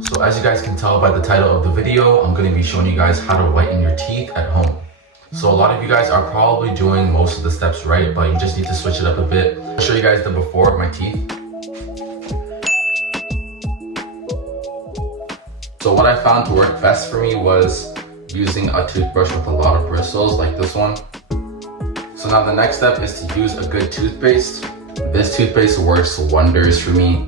So as you guys can tell by the title of the video, I'm going to be showing you guys how to whiten your teeth at home. So a lot of you guys are probably doing most of the steps right, but you just need to switch it up a bit. I'll show you guys the before of my teeth. So what I found to work best for me was using a toothbrush with a lot of bristles like this one. So now the next step is to use a good toothpaste. This toothpaste works wonders for me.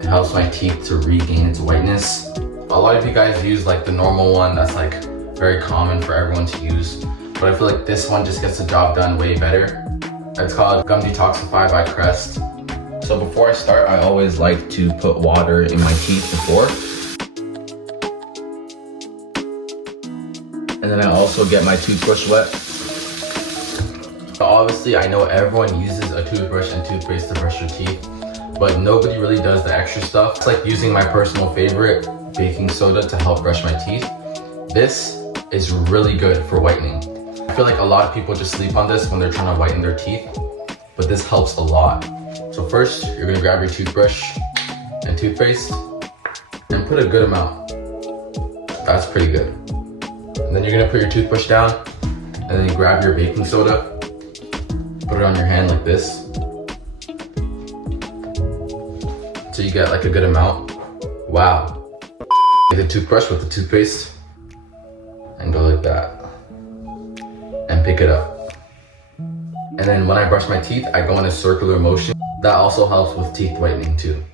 It helps my teeth to regain its whiteness. A lot of you guys use like the normal one that's like very common for everyone to use, but I feel like this one just gets the job done way better. It's called Gum Detoxify by Crest. So before I start, I always like to put water in my teeth before. And then I also get my toothbrush wet. Obviously, I know everyone uses a toothbrush and toothpaste to brush your teeth, but nobody really does the extra stuff. It's like using my personal favorite, baking soda, to help brush my teeth. This is really good for whitening. I feel like a lot of people just sleep on this when they're trying to whiten their teeth, but this helps a lot. So first, you're gonna grab your toothbrush and toothpaste and put a good amount. That's pretty good. And then you're gonna put your toothbrush down and then you grab your baking soda, put it on your hand like this. So you get like a good amount. Wow. Take the toothbrush with the toothpaste and go like that and pick it up. And then when I brush my teeth, I go in a circular motion. That also helps with teeth whitening too.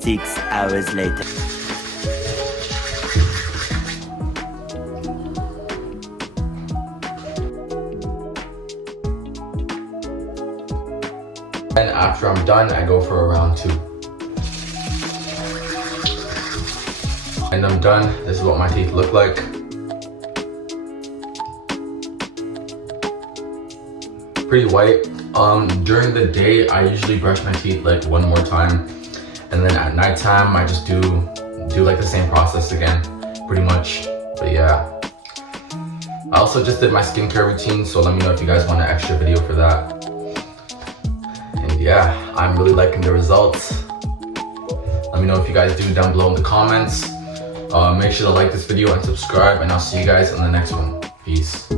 Six hours later. And after I'm done, I go for a round 2. And I'm done. This is what my teeth look like. Pretty white. During the day, I usually brush my teeth like one more time. And then at nighttime, I just do like the same process again, pretty much. But yeah. I also just did my skincare routine, so let me know if you guys want an extra video for that. And yeah, I'm really liking the results. Let me know if you guys do down below in the comments. Make sure to like this video and subscribe, and I'll see you guys in the next one. Peace.